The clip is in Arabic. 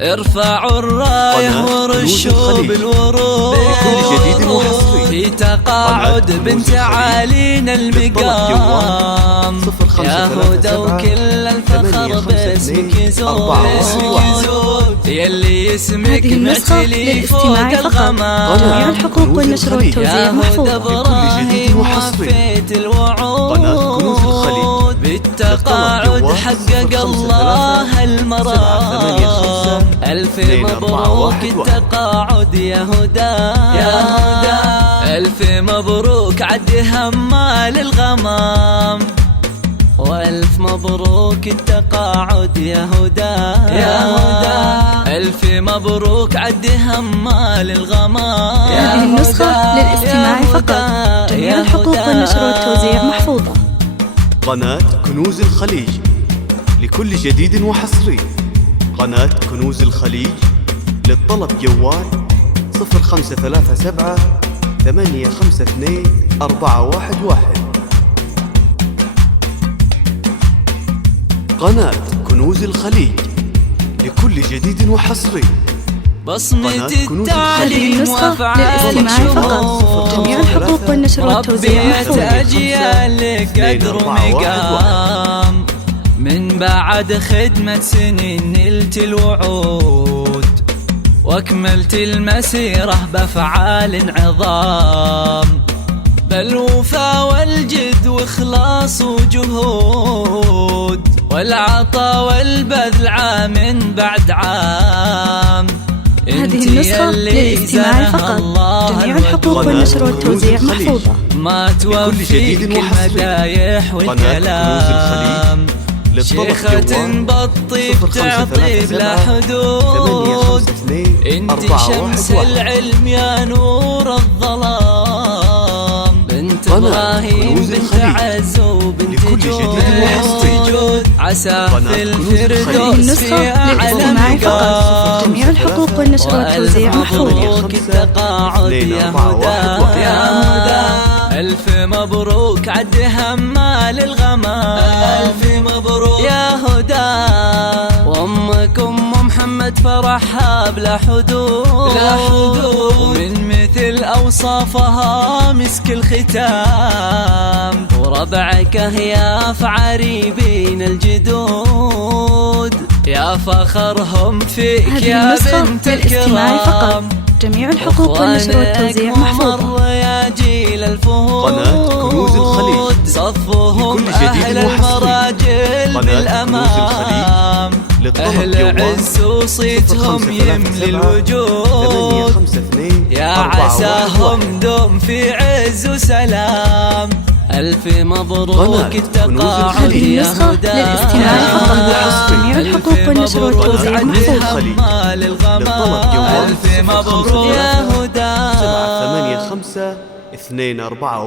ارفعوا الراية ورشوا بالورود في تقاعد بنت عالينا المقام. يا هدى وكل الفخر باسمك يزود، يلي اسمك مثلي فوق الغمام. جميع الحقوق والنشر والتوزيع محفوظة. ابراهيم وفيت الوعود، بالتقاعد حقق الله المرام. ألف مبروك التقاعد يا هدى، ألف مبروك عد همال الغمام. وألف مبروك التقاعد يا هدى، ألف مبروك عد همال الغمام. هذه النسخة للاستماع فقط. جميع الحقوق والنشر والتوزيع محفوظة. قناة كنوز الخليج لكل جديد وحصري. قناة كنوز الخليج، للطلب جوال 0537 852 411. قناة كنوز الخليج لكل جديد وحصري. بصمة هذه التعليم النسخة للاستماع فقط. جميع الحقوق والنشر والتوزيع محفوظة. أجيال قدر ومقام، من بعد خدمة سنين نلت الوعود، واكملت المسيرة بأفعال عظام. بالوفا والجد واخلاص وجهود، والعطا والبذل عام بعد عام. هذه النسخة للاستماع فقط. جميع الحقوق والنشر والتوزيع محفوظة. ما توفيك المدايح والكلام، شيخة بالطيب تعطي بلا حدود. انت شمس العلم يا نور الظلام. بنت ابراهيم بنت عز وبنت جود، عسى في الفردوس في اعلى مقام. جميع الحقوق والنشر والتوزيع محفوظة. التقاعد يا هدى، ألف مبروك عد همال الغمام. ألف مبروك يا هدى، وأمكم محمد فرحها بلا حدود. من مثل أوصافها مسك الختام، وربعك يا عريبين الجدود. يا فخرهم فيك يا بنت الكرام. جميع الحقوق والنشر والتوزيع محفوظة. يا جيل الفهود، قناة كنوز الخليج صفهم أهل المراجل بالأمام. أهل عز وصيتهم يملي الوجود، يا عساهم دوم في عز وسلام. ألف مبروك التقاعد يا هدى، للاستماع فقط. جميع الحقوق والنشر والتوزيع محفوظة. همال الغمام. ألف مبروك يا هدى. 785 24